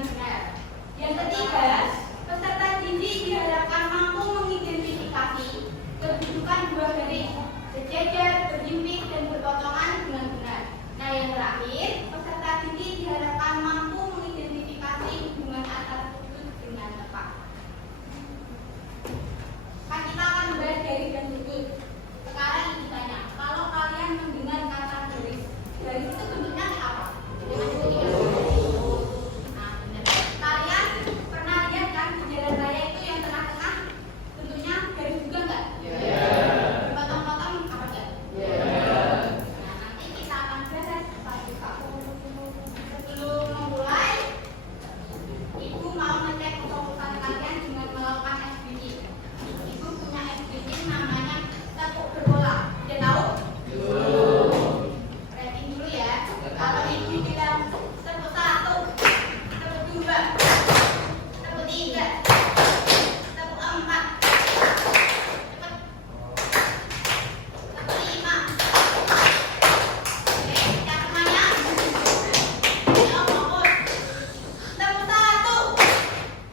dengan benar. Yang ketiga, peserta didik diharapkan mampu mengidentifikasi kedudukan dua garis sejajar, berhimpit, dan berpotongan dengan benar. Nah, yang terakhir, peserta didik diharapkan mampu mengidentifikasi hubungan antar sudut dengan tepat. Kan kita akan membahas garis dan sudut. Sekarang ini ditanya, kalau kalian mendengar kata garis, garis itu bentuknya kayak apa? Nah, benar. Kalian pernah lihat kan di jalan raya itu yang tengah-tengah bentuknya garis juga nggak? Potong-potong apa enggak? Nah, nanti kita akan bahas satu-satu. Sebelum memulai, Ibu mau ngecek kefokusan kalian dengan melakukan SBY. Ibu punya SBY namanya tepuk berbola. Udah tahu? Rating dulu ya. Kalau Ibu bilang tepuk 1, tepuk 2, tepuk 3, tepuk 4, cepet. Tepuk 5. Oke, kita semuanya. Ayo fokus. Tepuk 1,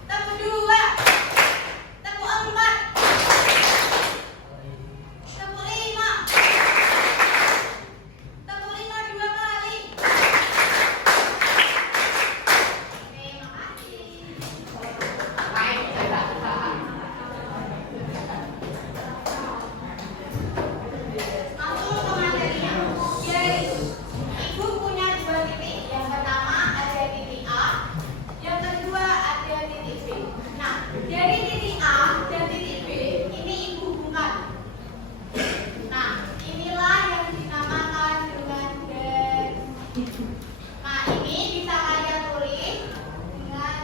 tepuk 2, tepuk 4, tepuk 5. Tepuk 5 2 kali. Oke, makasih. Langsung ke materinya. Garis. Ibu punya dua titik. Yang pertama ada titik A, yang kedua ada titik B. Nah, dari titik A dan titik B ini Ibu hubungkan. Nah, inilah yang dinamakan dengan garis. Nah, ini bisa kalian tulis dengan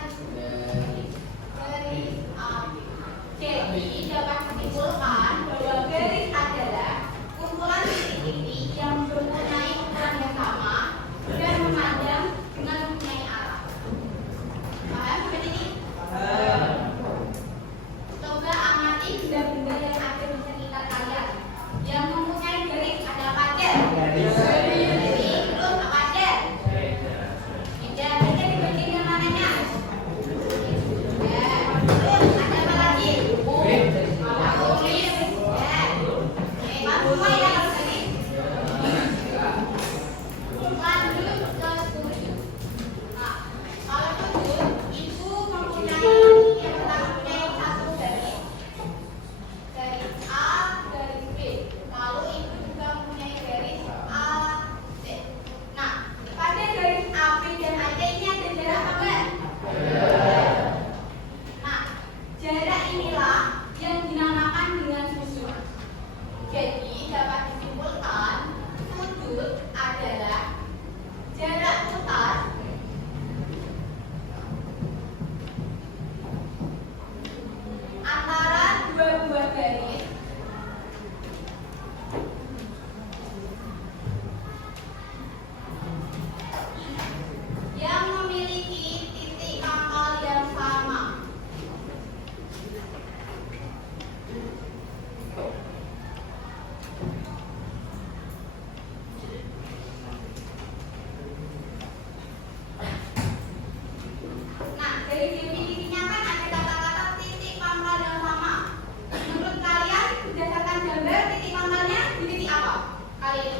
garis AB. Jadi, dapat disimpulkan bahwa garis adalah kumpulan titik-titik yang mempunyai ukuran yang sama dan memanjang dengan mempunyai arah. Paham sampai sini? Coba amati benda-benda yang ada di sekitar kalian yang mempunyai garis. Ada apa aja? Garis. Terus apa aja? Tidak. Bisa dibagi dengan mananya? Ya. Terus ada apa lagi? Tulis. Ya. Oke, kamu semua ya harus tadi. Lanjut ke sudut. Nah, kalau sudut, Ibu mempunyai yang pertama mempunyai satu garis. Garis A, garis B. Lalu Ibu juga mempunyai garis A, C. Nah, pada garis AB dan AC ini ada jarak apa enggak? Nah, jarak inilah yang dinamakan dengan sudut. Jadi, dapat disimpulkan sudut adalah jarak putar antara dua buah garis yang memiliki titik pangkal yang sama. Nah, dari definisinya kan ada kata-kata titik pangkal yang sama. Menurut kalian, berdasarkan gambar titik pangkalnya di titik apa? Kali ini.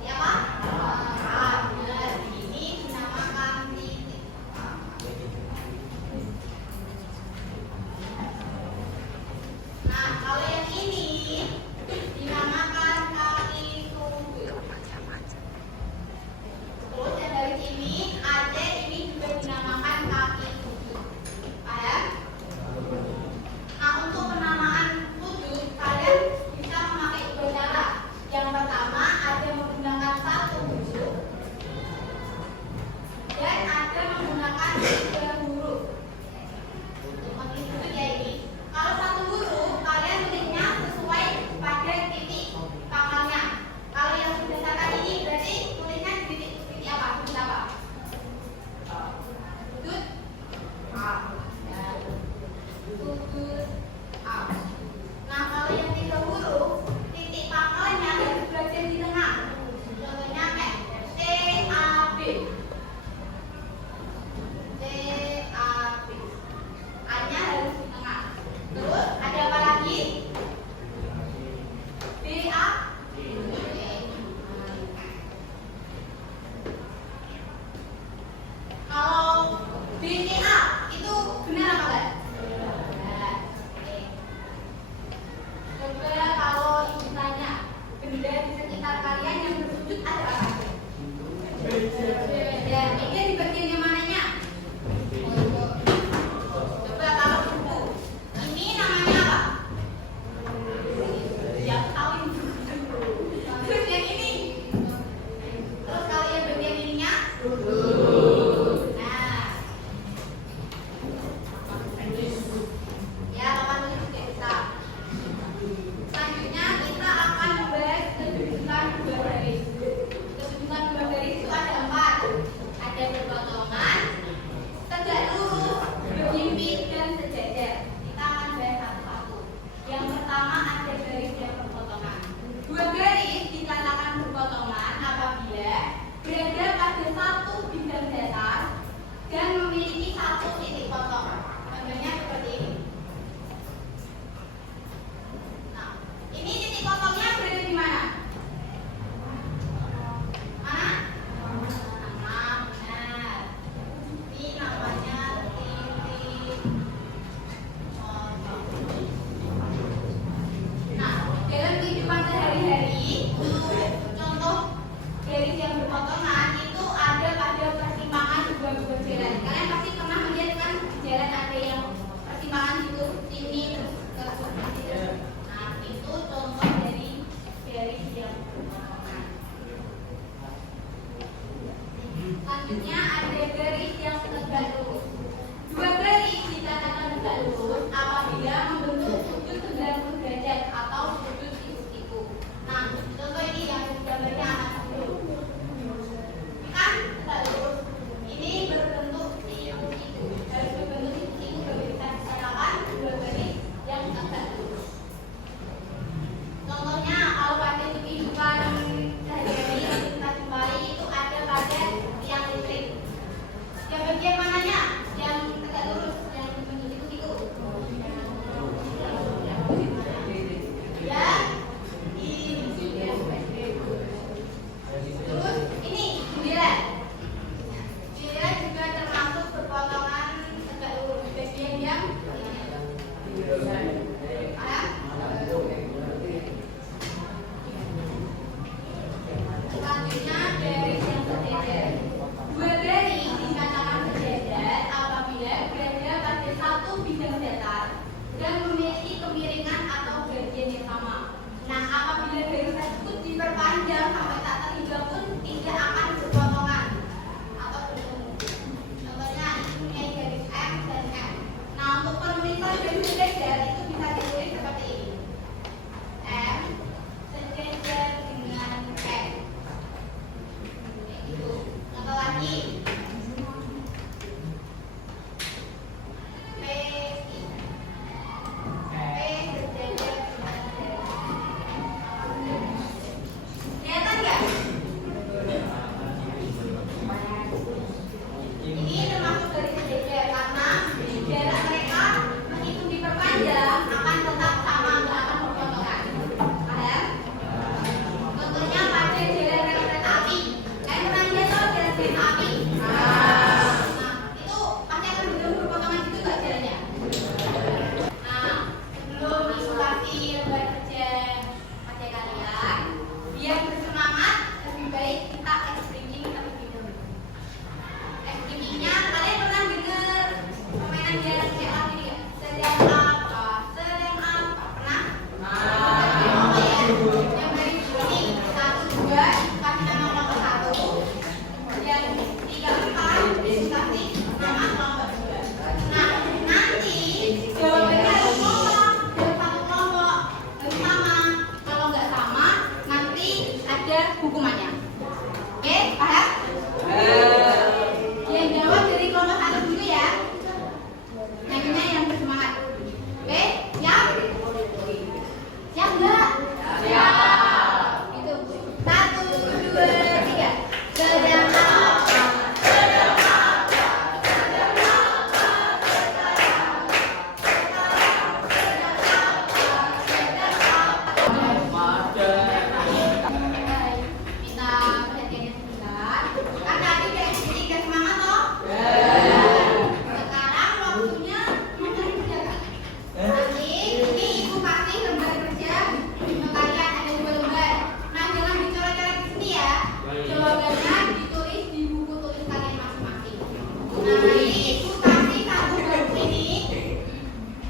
Titik apa? Benar. Ini dinamakan titik. Nah, kalau yang ini dinamakan kaki sudut. Terus yang dari sini ada ini juga dinamakan kaki sudut. Paham? Nah, untuk penamaan sudut kalian bisa memakai dua cara. Yang pertama ada menggunakan satu huruf dan ada menggunakan tiga huruf. Untuk menulis sudut ya ini. Kalau satu huruf kalian tulisnya sesuai pada titik pangkalnya. Kalau yang berdasarkan ini berarti tulisnya di titik apa? Sudut apa? Sudut A. Ya. Sudut A. Nah, kalau yang tiga huruf titik pangkalnya harus berada di tengah. Contohnya kayak C A B. Selanjutnya ada garis yang tegak lurus. Dua garis dikatakan tegak lurus apabila membentuk sudut 90 derajat atau sudut siku-siku. Nah, contoh ini yang gambarnya anak dulu. Kan tegak lurus. Ini berbentuk siku-siku. Harus berbentuk siku-siku baru kita dikatakan dua garis yang tegak lurus. Contohnya kalau pada kehidupan sehari-hari yang kita jumpai itu ada pada tiang listrik. Yang bagian mananya? Yang tegak lurus, yang berbentuk siku-siku. Ya, terus ini jendela. Jendela juga termasuk berpotongan tegak lurus. Bagian yang selanjutnya garis yang sejajar. Dua garis dikatakan sejajar apabila berada pada satu bidang datar dan memiliki kemiringan atau bagian yang sama. Nah, apabila garis tersebut diperpanjang sampai tak terhingga pun tidak akan berpotongan atau bertemu. Contohnya ini garis M dan M. Nah, untuk penulisan garis sejajar itu bisa ditulis seperti ini. M sejajar dengan M. Itu. Contoh lagi. P sejajar dengan Z. Kelihatan nggak? Ini termasuk garis sejajar karena jarak mereka meskipun diperpanjang akan tetap sama, nggak akan berpotongan. Paham? Contohnya pada jalan rel kereta api. Kalian pernah lihat tuh jalan kereta api? Nah, itu pasti akan berpotongan gitu nggak jalannya? Nah, sebelum isolasi lembar kerja pada kalian, biar bersemangat, lebih baik kita explaining terlebih dahulu. Explainingnya kalian pernah dengar permainan jalan kereta api nggak? Sedang apa? Sedang apa? Pernah? Oh ya, yang dari sini 1, 2 kasih nama kelompok 1, yang 3, 4 kasih nama kelompok 2. Nah, nanti jawabannya harus kompak dari satu kelompok harus sama. Kalau nggak sama, nanti ada hukumannya. Oke, paham? Yang jawab dari kelompok 1 dulu ya. Nyanyinya yang bersemangat. Oke, siap? Siap nggak? Siap. Itu 1, 2, 3. Sedang apa? Sedang apa? Sedang apa? Sedang minta perhatiannya sebentar. Kan tadi udah sedikit semangat toh? Sekarang waktunya mengerjakan. Nanti ini ibu kasih lembar kerja untuk kalian ada 2 lembar. Nah, jangan dicoret-coret di sini ya. Jawabannya ditulis di buku tulis kalian masing-masing. Nah, ini ibu kasih 1 buku ini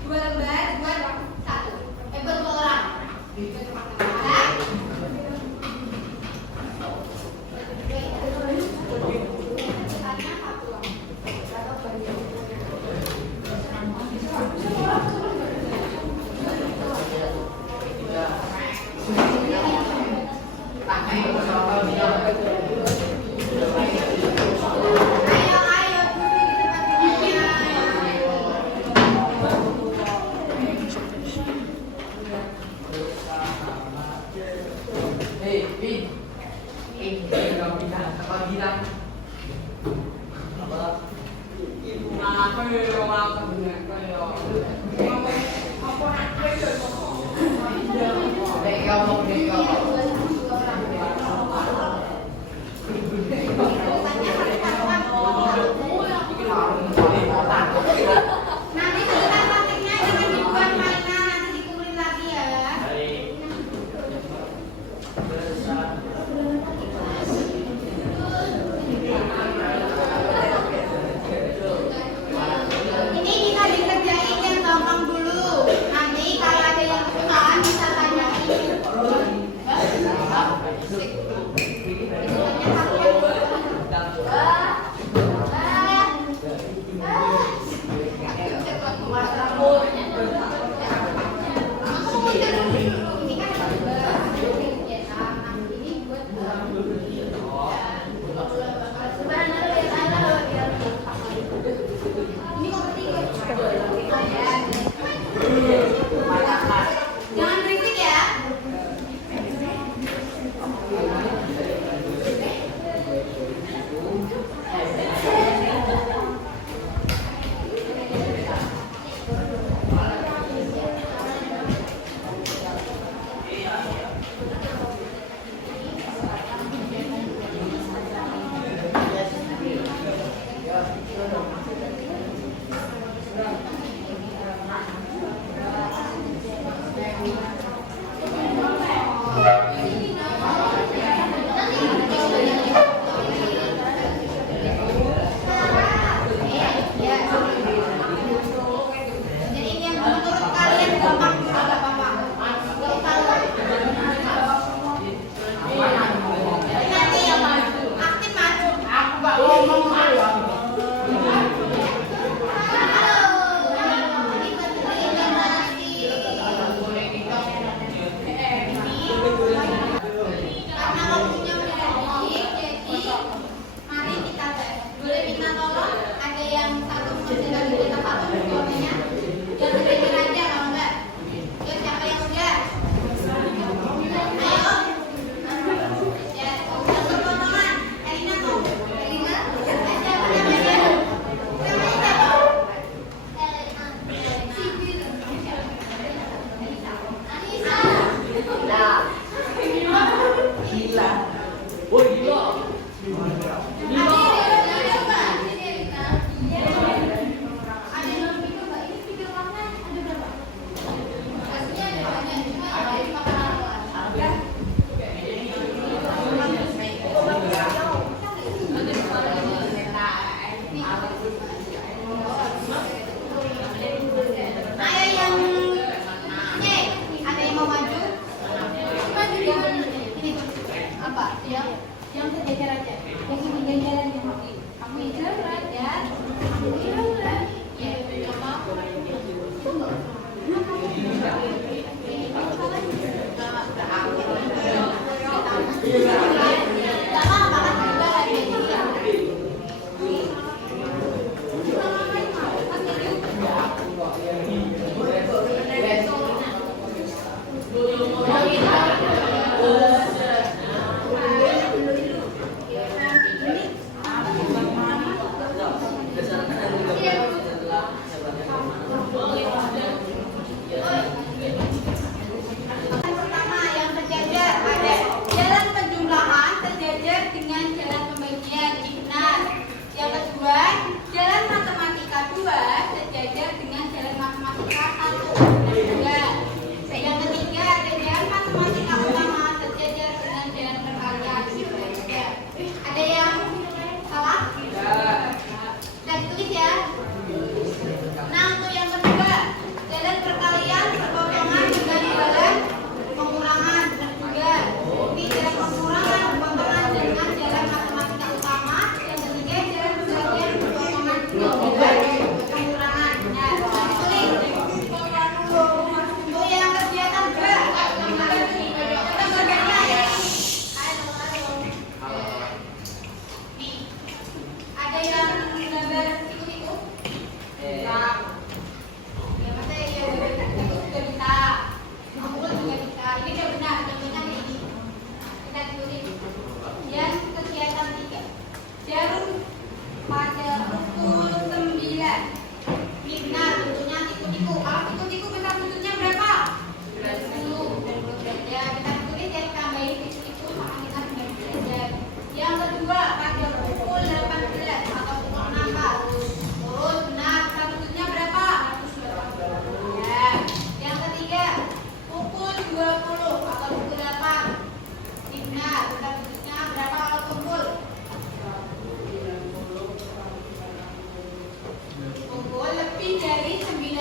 2 lembar buat 1. Buat 2 orang. Paham? Ayo, ayo, duduk di Nanti selesai praktiknya jangan dibuat mainan, nanti dikumpulin lagi ya.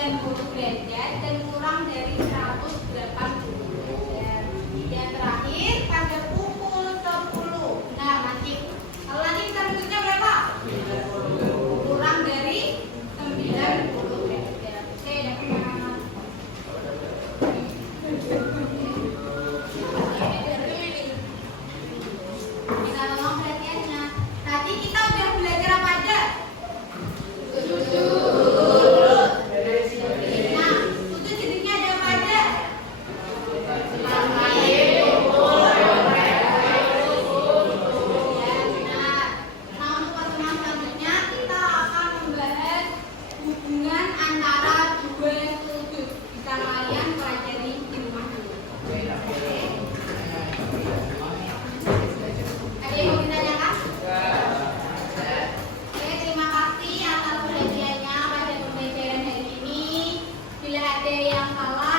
derajat dan kurang dari 180 derajat. Yang terakhir pada pukul 10. Nah, nanti kalau nanti kita bentuknya berapa? Kurang dari 90 derajat. Oke, dapat. Kita tolong perhatiannya. Tadi kita udah belajar apa aja? Nah, itu jenisnya ada apa aja? Ya, benar. Nah, untuk pertemuan selanjutnya kita akan membahas hubungan antara dua sudut. Bisa kalian pelajari di rumah dulu. Ada yang mau ditanyakan? Oke, terima kasih atas perhatiannya pada pembelajaran hari ini. Bila ada yang salah